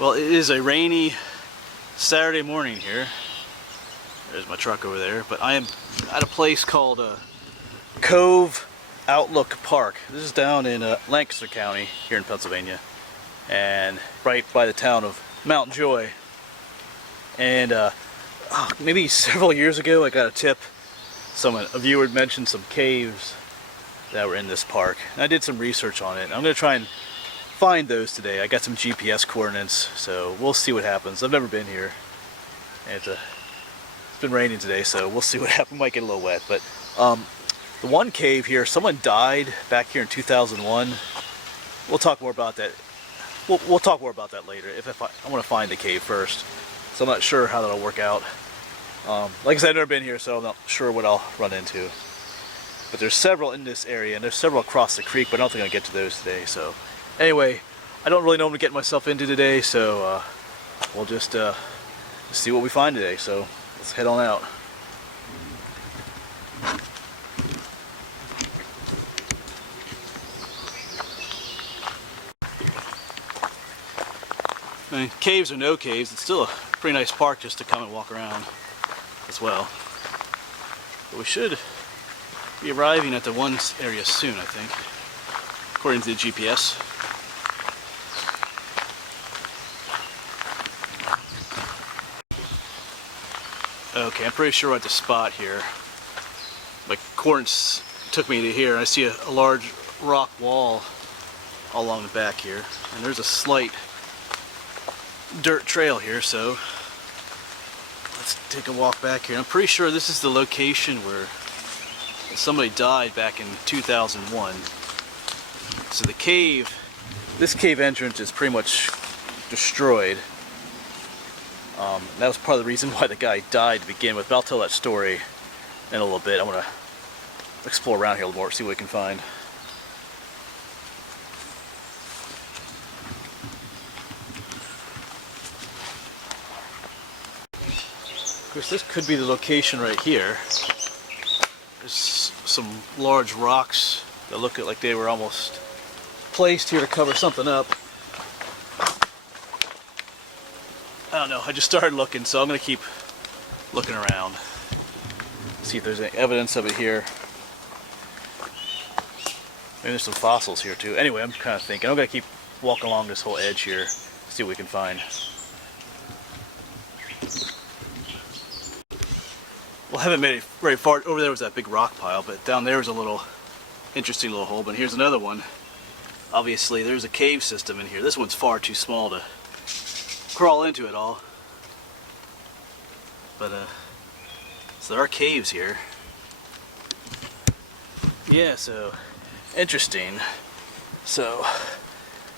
Well, it is a rainy Saturday morning here. There's my truck over there, but I am at a place called Cove Overlook Park. This is down in Lancaster County here in Pennsylvania, and right by the town of Mount Joy. And maybe several years ago I got a tip. A viewer had mentioned some caves that were in this park, and I did some research on it. I'm going to try and find those today. I got some GPS coordinates, so we'll see what happens. I've never been here, and it's been raining today, so we'll see what happens. Might get a little wet, but the one cave here, someone died back here in 2001. We'll talk more about that. We'll talk more about that later. I want to find the cave first, so I'm not sure how that'll work out. Like I said, I've never been here, so I'm not sure what I'll run into. But there's several in this area, and there's several across the creek, but I don't think I'll get to those today. So anyway, I don't really know what I'm getting myself into today, so we'll just see what we find today. So let's head on out. I mean, caves or no caves, it's still a pretty nice park just to come and walk around as well. But we should be arriving at the one area soon, I think, according to the GPS. Okay, I'm pretty sure we're at the spot here. My coordinates took me to here. I see a large rock wall all along the back here, and there's a slight dirt trail here, so let's take a walk back here. I'm pretty sure this is the location where somebody died back in 2001. So the cave, this cave entrance is pretty much destroyed. That was part of the reason why the guy died to begin with, but I'll tell that story in a little bit. I want to explore around here a little more, see what we can find. Of course, this could be the location right here. There's some large rocks that look like they were almost placed here to cover something up. I don't know, I just started looking, so I'm going to keep looking around. See if there's any evidence of it here. Maybe there's some fossils here too. Anyway, I'm kind of thinking, I'm going to keep walking along this whole edge here, see what we can find. Well, I haven't made it very far. Over there was that big rock pile, but down there was a little interesting little hole. But here's another one. Obviously, there's a cave system in here. This one's far too small to crawl into it all. But so there are caves here. Yeah, so interesting. So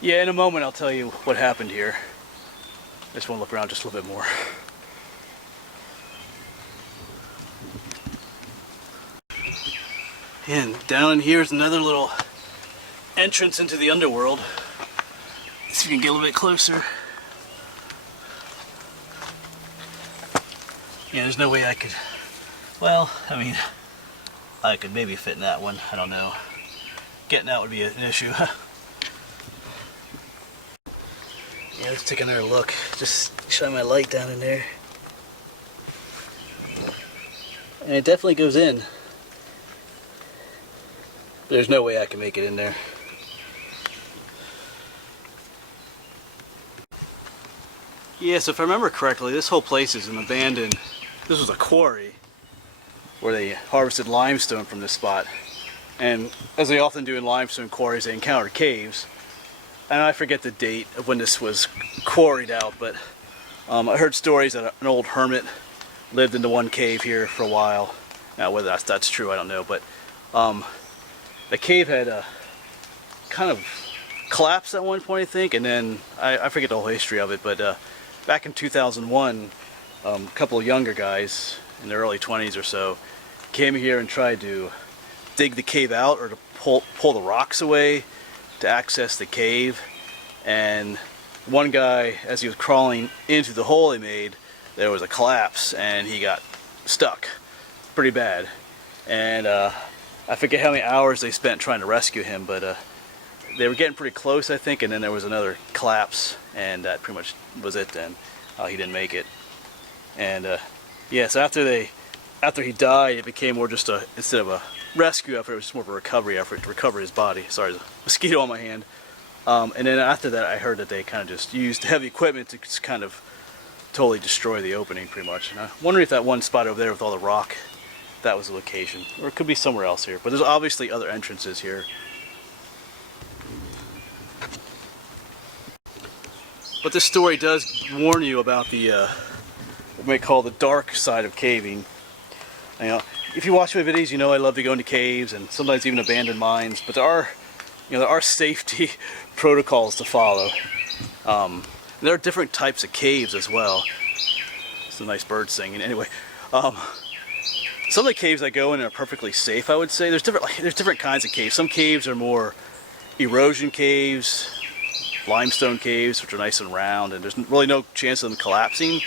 yeah, in a moment I'll tell you what happened here. I just want to look around just a little bit more. And down in here is another little entrance into the underworld. See if you can get a little bit closer. Yeah, there's no way I could, well, I mean, I could maybe fit in that one, I don't know. Getting out would be an issue. Yeah, let's take another look. Just shine my light down in there. And it definitely goes in. There's no way I can make it in there. Yeah, so if I remember correctly, this whole place is an abandoned, this was a quarry where they harvested limestone from this spot. And as they often do in limestone quarries, they encountered caves. And I forget the date of when this was quarried out, but I heard stories that an old hermit lived in the one cave here for a while. Now, whether that's true, I don't know, but the cave had kind of collapsed at one point, I think, and then I forget the whole history of it, but back in 2001, a couple of younger guys in their early 20s or so came here and tried to dig the cave out, or to pull the rocks away to access the cave. And one guy, as he was crawling into the hole he made, there was a collapse and he got stuck pretty bad. And I forget how many hours they spent trying to rescue him, but they were getting pretty close, I think, and then there was another collapse, and that pretty much was it then. He didn't make it. And yeah, so after he died, it became more just instead of a rescue effort, it was just more of a recovery effort to recover his body. Sorry, there's a mosquito on my hand. And then after that, I heard that they kind of just used heavy equipment to just kind of totally destroy the opening, pretty much. And I'm wondering if that one spot over there with all the rock, that was the location. Or it could be somewhere else here. But there's obviously other entrances here. But this story does warn you about the, what we may call the dark side of caving. You know, if you watch my videos, you know I love to go into caves and sometimes even abandoned mines. But there are safety protocols to follow. There are different types of caves as well. It's a nice bird singing. Anyway, some of the caves I go in are perfectly safe, I would say. There's different kinds of caves. Some caves are more erosion caves, limestone caves, which are nice and round, and there's really no chance of them collapsing.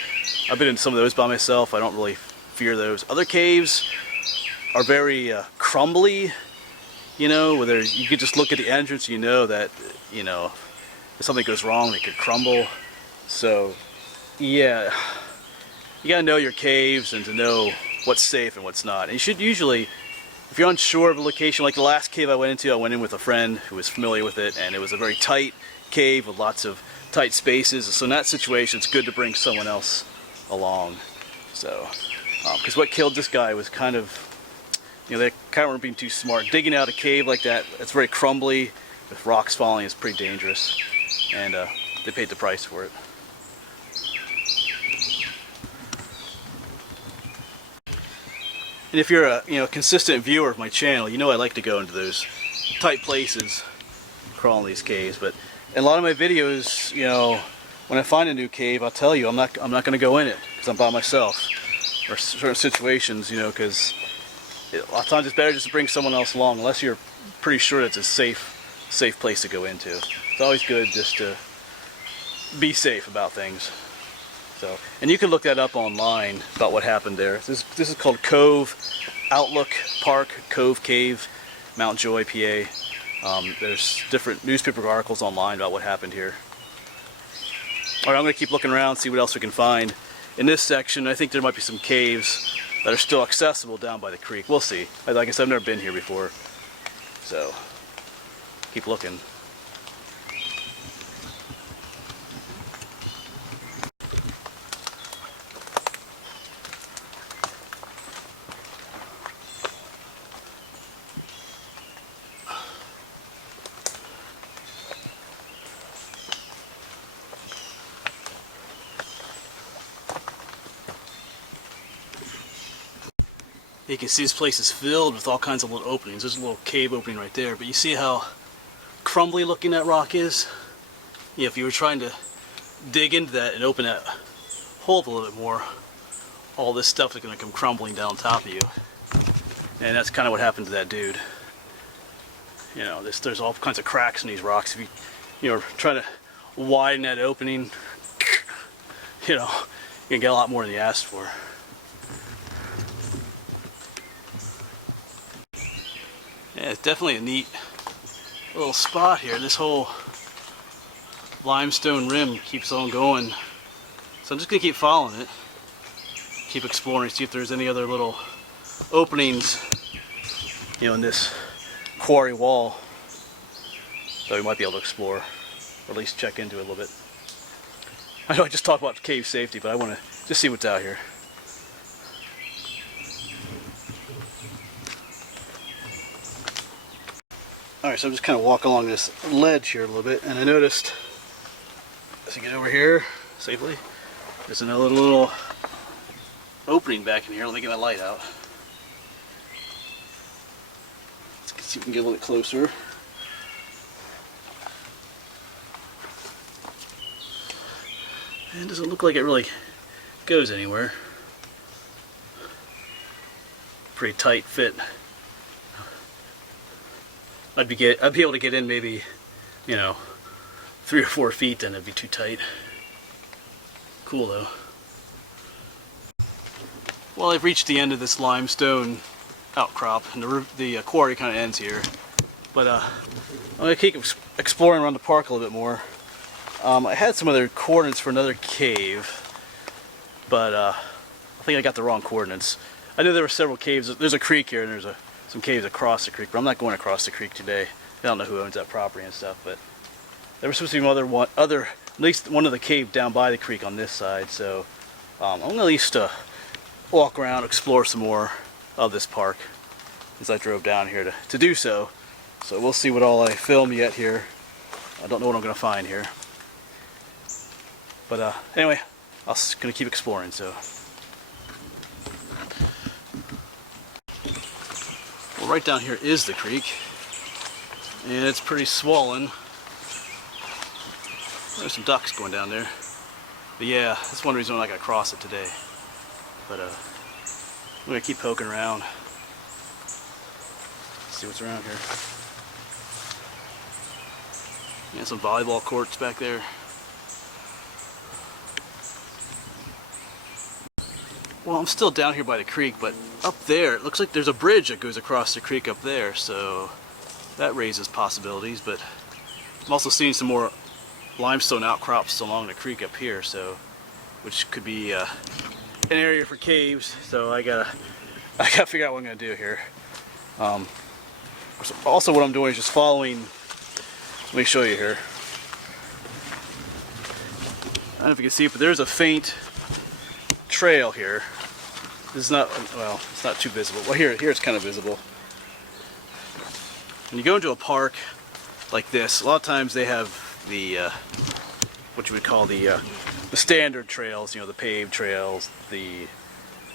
I've been in some of those by myself. I don't really fear those. Other caves are very crumbly, you know, where you could just look at the entrance, you know that, you know, if something goes wrong, they could crumble. So, yeah, you gotta know your caves and to know what's safe and what's not. And you should usually, if you're unsure of a location, like the last cave I went into, I went in with a friend who was familiar with it, and it was a very tight cave with lots of tight spaces. So in that situation, it's good to bring someone else along. So, because what killed this guy was kind of, you know, they kind of weren't being too smart. Digging out a cave like that, it's very crumbly, with rocks falling, is pretty dangerous. And they paid the price for it. And if you're a consistent viewer of my channel, you know I like to go into those tight places, crawl in these caves. But in a lot of my videos, you know, when I find a new cave, I'll tell you I'm not going to go in it because I'm by myself. Or certain situations, you know, because a lot of times it's better just to bring someone else along, unless you're pretty sure it's a safe place to go into. It's always good just to be safe about things. So, and you can look that up online about what happened there. This is called Cove Outlook Park, Cove Cave, Mount Joy, PA. There's different newspaper articles online about what happened here. All right, I'm going to keep looking around, see what else we can find. In this section, I think there might be some caves that are still accessible down by the creek. We'll see. Like I said, I've never been here before, so keep looking. You can see this place is filled with all kinds of little openings. There's a little cave opening right there, but you see how crumbly looking that rock is? Yeah, if you were trying to dig into that and open that hole a little bit more, all this stuff is going to come crumbling down top of you. And that's kind of what happened to that dude. You know, there's all kinds of cracks in these rocks. If you try to widen that opening, you know, you can get a lot more than you asked for. Yeah, it's definitely a neat little spot here. This whole limestone rim keeps on going. So I'm just going to keep following it. Keep exploring, see if there's any other little openings, you know, in this quarry wall that we might be able to explore, or at least check into it a little bit. I know I just talked about cave safety, but I want to just see what's out here. Alright, so I'm just kind of walking along this ledge here a little bit, and I noticed, as I get over here safely, there's another little opening back in here. Let me get my light out. Let's see if we can get a little bit closer. And it doesn't look like it really goes anywhere. Pretty tight fit. I'd be able to get in maybe, you know, 3 or 4 feet, then it'd be too tight. Cool though. Well, I've reached the end of this limestone outcrop, and the quarry kind of ends here. But I'm gonna keep exploring around the park a little bit more. I had some other coordinates for another cave, but I think I got the wrong coordinates. I knew there were several caves. There's a creek here, and there's some caves across the creek, but I'm not going across the creek today. I don't know who owns that property and stuff, but there was supposed to be at least one of the cave down by the creek on this side. So I'm gonna at least walk around, explore some more of this park as I drove down here to do so. So we'll see what all I film yet here. I don't know what I'm gonna find here. But anyway, I'm gonna keep exploring. So, well, right down here is the creek, and it's pretty swollen. There's some ducks going down there. But yeah, that's one reason I'm not gonna cross it today. But I'm gonna keep poking around, see what's around here. Yeah, some volleyball courts back there. Well, I'm still down here by the creek, but up there, it looks like there's a bridge that goes across the creek up there, so that raises possibilities. But I'm also seeing some more limestone outcrops along the creek up here, so which could be an area for caves. So I gotta figure out what I'm gonna do here. Also, what I'm doing is just following. Let me show you here. I don't know if you can see it, but there's a faint trail here. This is not, well, it's not too visible. Well, here it's kind of visible. When you go into a park like this, a lot of times they have the what you would call the standard trails, you know, the paved trails, the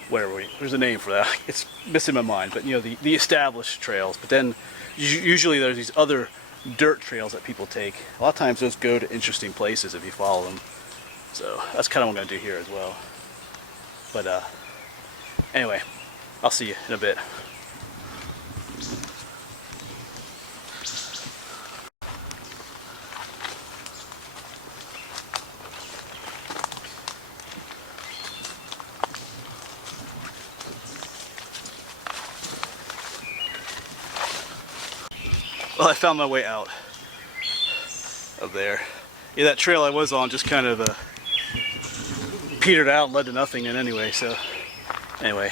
whatever. There's a name for that. It's missing my mind, but you know, the established trails. But then usually there's these other dirt trails that people take. A lot of times those go to interesting places if you follow them. So that's kind of what I'm gonna do here as well. But anyway, I'll see you in a bit. Well, I found my way out of there. Yeah, that trail I was on just kind of petered out and led to nothing in anyway, so anyway.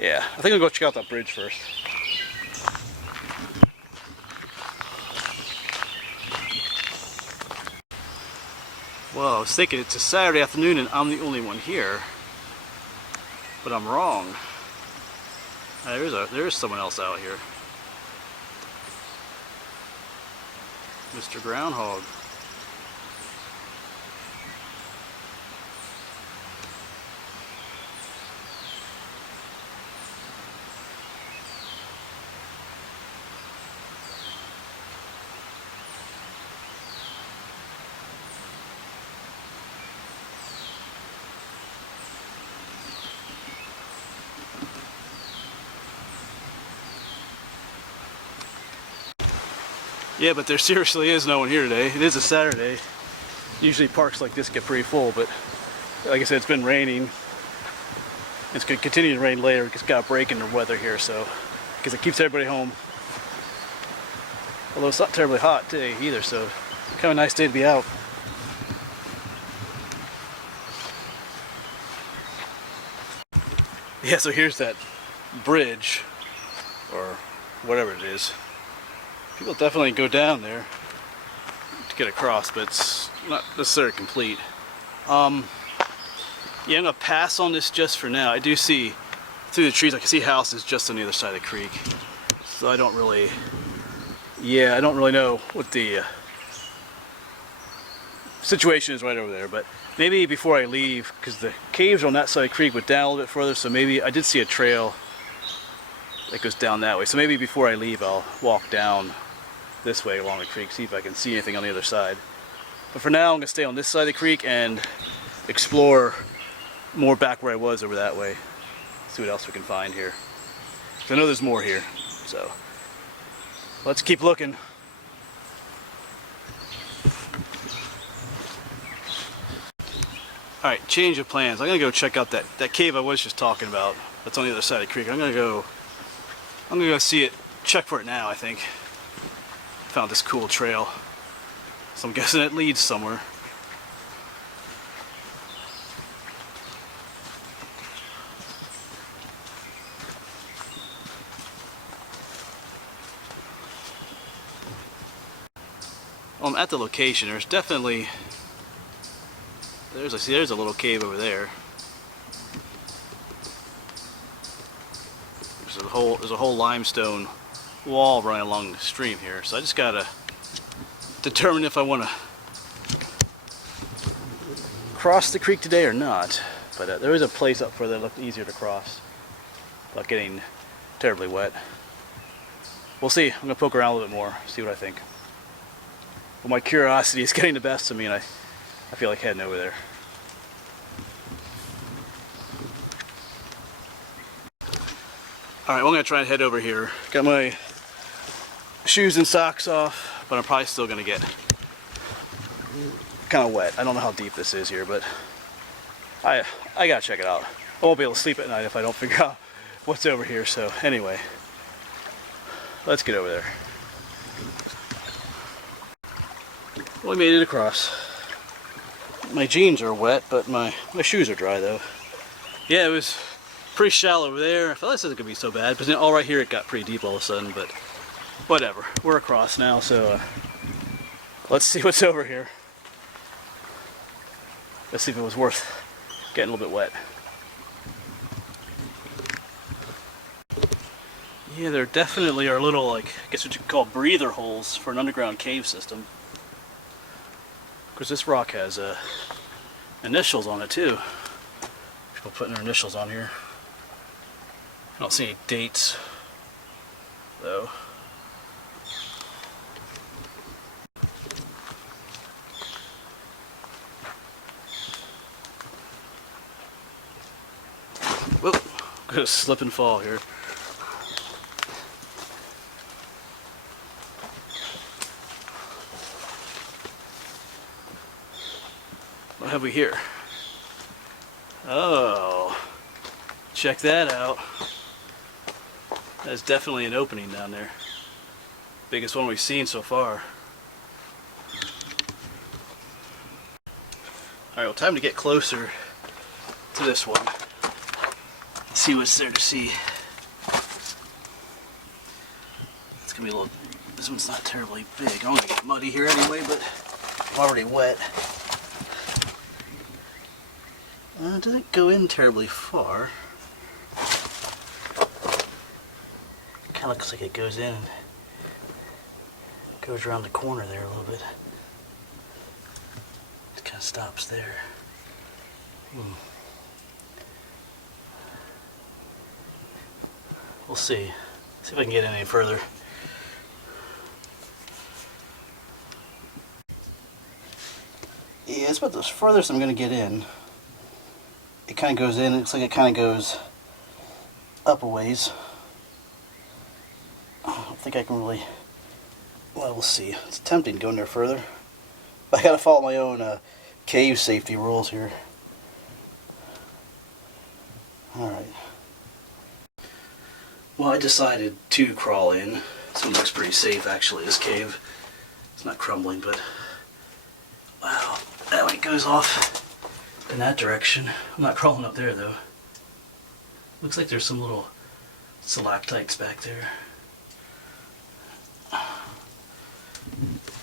Yeah, I think I'll go check out that bridge first. Well, I was thinking it's a Saturday afternoon and I'm the only one here, but I'm wrong. There is someone else out here. Mr. Groundhog. Yeah, but there seriously is no one here today. It is a Saturday. Usually parks like this get pretty full, but like I said, it's been raining. It's going to continue to rain later. It's got a break in the weather here, so because it keeps everybody home. Although it's not terribly hot today either, so kind of a nice day to be out. Yeah, so here's that bridge, or whatever it is. People definitely go down there to get across, but it's not necessarily complete. Yeah, I'm gonna pass on this just for now. I do see through the trees, I can see houses just on the other side of the creek. So I don't really know what the situation is right over there, but maybe before I leave, because the caves on that side of the creek went down a little bit further, so maybe I did see a trail that goes down that way. So maybe before I leave, I'll walk down this way along the creek, see if I can see anything on the other side. But for now, I'm gonna stay on this side of the creek and explore more back where I was over that way. See what else we can find here. I know there's more here, so let's keep looking. All right, change of plans. I'm gonna go check out that cave I was just talking about. That's on the other side of the creek. I'm gonna go see it check for it now, I think. Found this cool trail. So I'm guessing it leads somewhere. Well, I'm at the location. There's definitely there's a little cave over there. There's a whole limestone wall running along the stream here. So I just gotta determine if I want to cross the creek today or not. But there is a place up further that looked easier to cross without getting terribly wet. We'll see. I'm gonna poke around a little bit more, see what I think. But my curiosity is getting the best of me, and I feel like heading over there. Alright, well, I'm going to try and head over here. Got my shoes and socks off, but I'm probably still going to get kind of wet. I don't know how deep this is here, but I got to check it out. I won't be able to sleep at night if I don't figure out what's over here. So anyway, let's get over there. Well, we made it across. My jeans are wet, but my shoes are dry though. Yeah, it was pretty shallow over there. I thought this isn't gonna be so bad, but then all right here it got pretty deep all of a sudden. But whatever, we're across now, so let's see what's over here. Let's see if it was worth getting a little bit wet. Yeah, there definitely are little, like, I guess what you could call breather holes for an underground cave system. Of course, this rock has initials on it too. People putting their initials on here. I don't see any dates, though. Whoop! I'm gonna slip and fall here. What have we here? Oh, check that out. That's definitely an opening down there. Biggest one we've seen so far. Alright, well, time to get closer to this one. See what's there to see. It's gonna be a little, this one's not terribly big. I'm gonna get muddy here anyway, but I'm already wet. It doesn't go in terribly far. Kind of looks like it goes in and goes around the corner there a little bit. It kind of stops there. We'll see. See if I can get in any further. Yeah, it's about the furthest I'm going to get in. It kind of goes in, it looks like it kind of goes up a ways. I don't think I can really, well, we'll see. It's tempting to go in there further. But I gotta follow my own cave safety rules here. Alright. Well, I decided to crawl in. This one looks pretty safe actually, this cave. It's not crumbling, but wow, that way it goes off in that direction. I'm not crawling up there though. Looks like there's some little stalactites back there.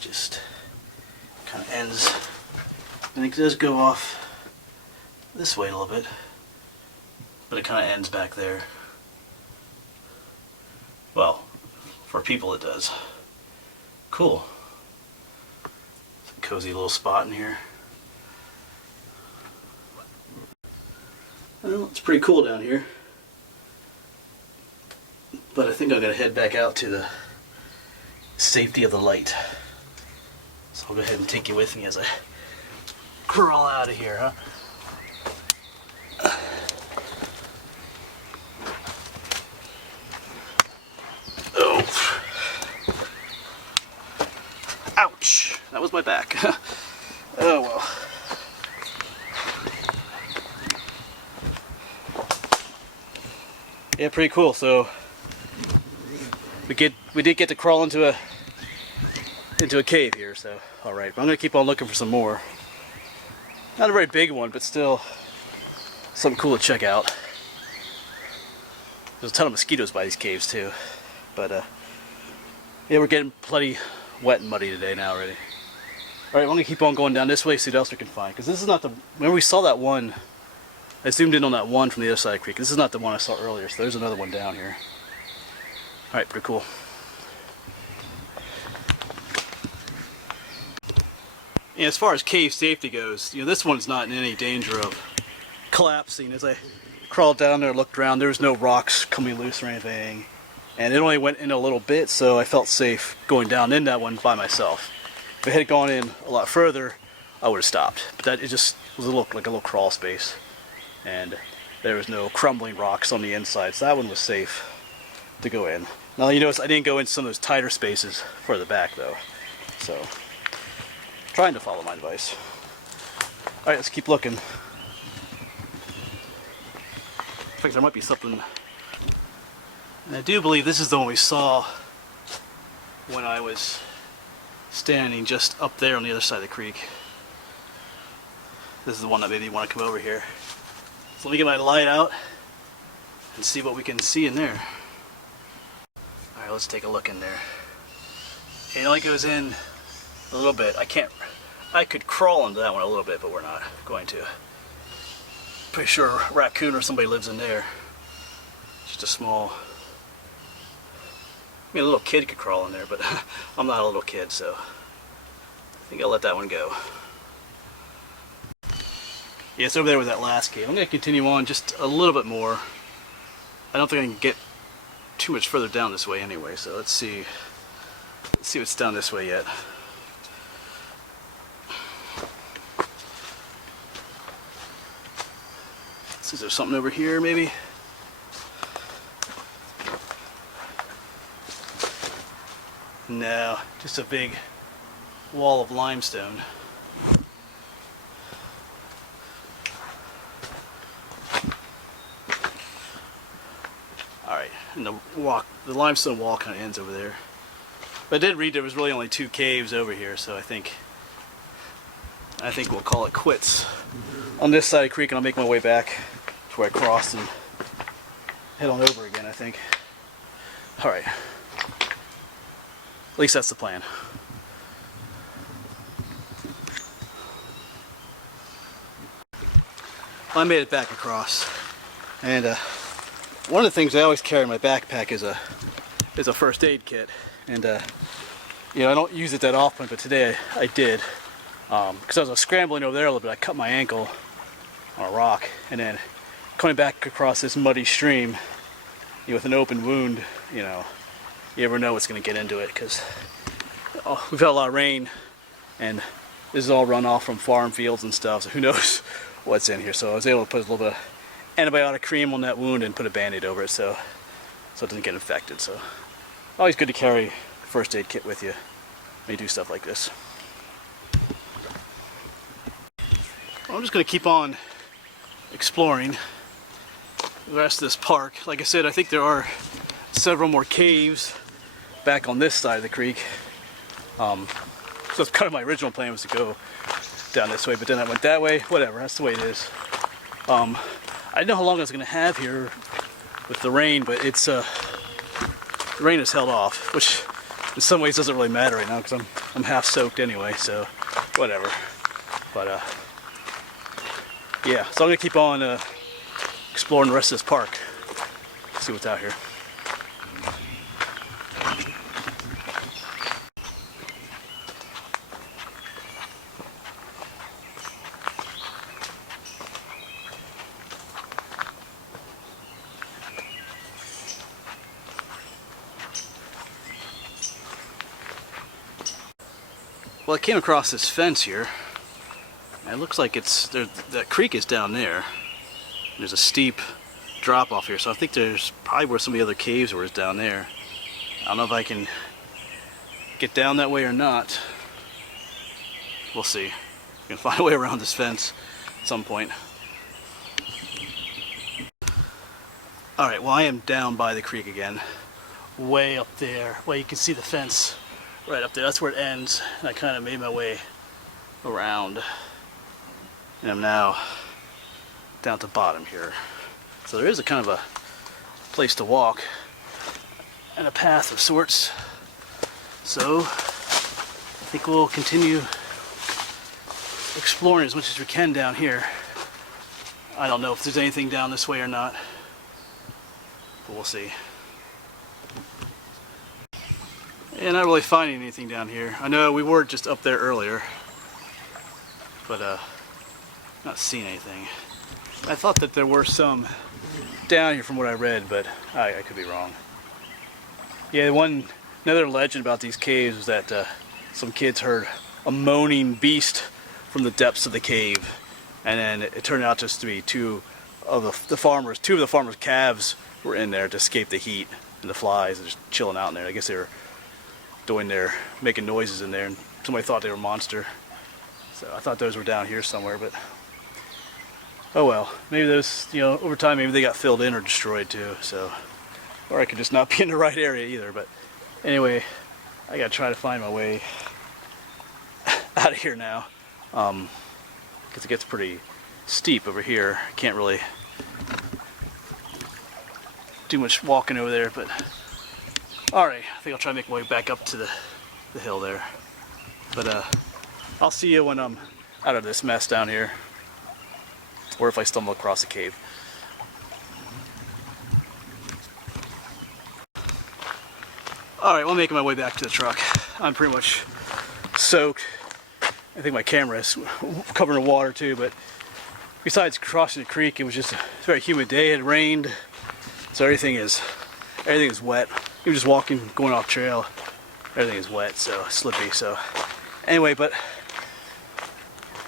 Just kind of ends. And it does go off this way a little bit, but it kind of ends back there. Well, for people it does. Cool. It's a cozy little spot in here. Well, it's pretty cool down here. But I think I'm going to head back out to the safety of the light. So I'll go ahead and take you with me as I crawl out of here, huh? Oh. Ouch! That was my back. Oh well. Yeah, pretty cool. So we did get to crawl into a cave here, so alright. But I'm gonna keep on looking for some more. Not a very big one, but still something cool to check out. There's a ton of mosquitoes by these caves too. But yeah, we're getting plenty wet and muddy today now already. Alright, I'm gonna keep on going down this way, see what else we can find. Because this is not the, remember we saw that one, I zoomed in on that one from the other side of the creek. This is not the one I saw earlier, so there's another one down here. Alright, pretty cool. And as far as cave safety goes, you know, this one's not in any danger of collapsing. As I crawled down there, looked around, there was no rocks coming loose or anything. And it only went in a little bit, so I felt safe going down in that one by myself. If it had gone in a lot further, I would have stopped. But that, it just was like a little crawl space. And there was no crumbling rocks on the inside, so that one was safe to go in. Now you notice I didn't go into some of those tighter spaces further back though. So, trying to follow my advice. Alright, let's keep looking. In fact, there might be something. And I do believe this is the one we saw when I was standing just up there on the other side of the creek. This is the one that made me want to come over here. So let me get my light out and see what we can see in there. Alright, let's take a look in there. It only goes in a little bit. I could crawl into that one a little bit, but we're not going to. Pretty sure a raccoon or somebody lives in there. Just a small, I mean, a little kid could crawl in there, but I'm not a little kid, so I think I'll let that one go. Yeah, it's over there with that last cave. I'm going to continue on just a little bit more. I don't think I can get too much further down this way anyway, so let's see what's down this way yet. Is there something over here maybe? No, just a big wall of limestone. Alright, and the limestone wall kind of ends over there. But I did read there was really only 2 caves over here, so I think we'll call it quits on this side of the creek, and I'll make my way back to where I crossed and head on over again, I think. Alright. At least that's the plan. Well, I made it back across, and one of the things I always carry in my backpack is a first aid kit, and you know, I don't use it that often, but today I did, because I was scrambling over there a little bit. I cut my ankle on a rock, and then coming back across this muddy stream, you know, with an open wound, you know, you never know what's going to get into it, because we've had a lot of rain, and this is all runoff from farm fields and stuff, so who knows what's in here. So I was able to put a little bit of antibiotic cream on that wound and put a band-aid over it so it doesn't get infected. So always good to carry a first aid kit with you when you do stuff like this. I'm just going to keep on exploring the rest of this park. Like I said, I think there are several more caves back on this side of the creek. So it's kind of my original plan was to go down this way, but then I went that way. Whatever, that's the way it is. I didn't know how long I was going to have here with the rain, but it's the rain has held off, which in some ways doesn't really matter right now because I'm half soaked anyway, so whatever. But yeah, so I'm going to keep on exploring the rest of this park, see what's out here. Well, I came across this fence here, and it looks like it's there. That creek is down there. There's a steep drop off here, so I think there's probably where some of the other caves were is down there. I don't know if I can get down that way or not. We'll see. I'm gonna find a way around this fence at some point. Alright, well, I am down by the creek again. way up there. Well, you can see the fence right up there. That's where it ends. And I kind of made my way around. And I'm now down at the bottom here. So there is a kind of a place to walk and a path of sorts. So I think we'll continue exploring as much as we can down here. I don't know if there's anything down this way or not, but we'll see. And not really finding anything down here. I know we were just up there earlier, but not seeing anything. I thought that there were some down here from what I read, but I could be wrong. Yeah, another legend about these caves was that some kids heard a moaning beast from the depths of the cave, and then it turned out just to be two of the farmers' calves were in there to escape the heat and the flies, and just chilling out in there. I guess they were making noises in there, and somebody thought they were a monster. So I thought those were down here somewhere, but oh well. Maybe those, over time, maybe they got filled in or destroyed too. So, or I could just not be in the right area either. But anyway, I gotta try to find my way out of here now, because it gets pretty steep over here. I can't really do much walking over there, but alright, I think I'll try to make my way back up to the hill there. But I'll see you when I'm out of this mess down here, or if I stumble across a cave. Alright, well, I'm making my way back to the truck. I'm pretty much soaked. I think my camera is covered in water too, but besides crossing the creek, it was just a very humid day. It had rained, so everything is wet. Even just walking, going off trail, everything is wet, so slippy. So anyway, but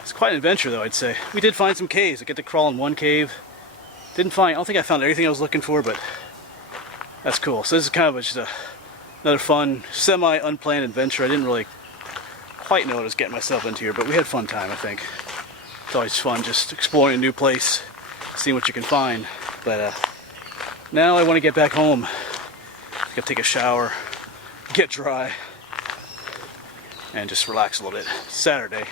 it's quite an adventure, though, I'd say. We did find some caves. I get to crawl in one cave. I don't think I found everything I was looking for, but that's cool. So this is kind of just another fun, semi-unplanned adventure. I didn't really quite know what I was getting myself into here, but we had fun time, I think. It's always fun just exploring a new place, seeing what you can find. But now I want to get back home. I gotta take a shower, get dry, and just relax a little bit. It's Saturday.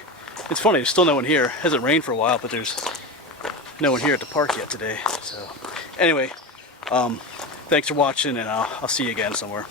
It's funny, there's still no one here. It hasn't rained for a while, but there's no one here at the park yet today. So anyway, thanks for watching, and I'll see you again somewhere.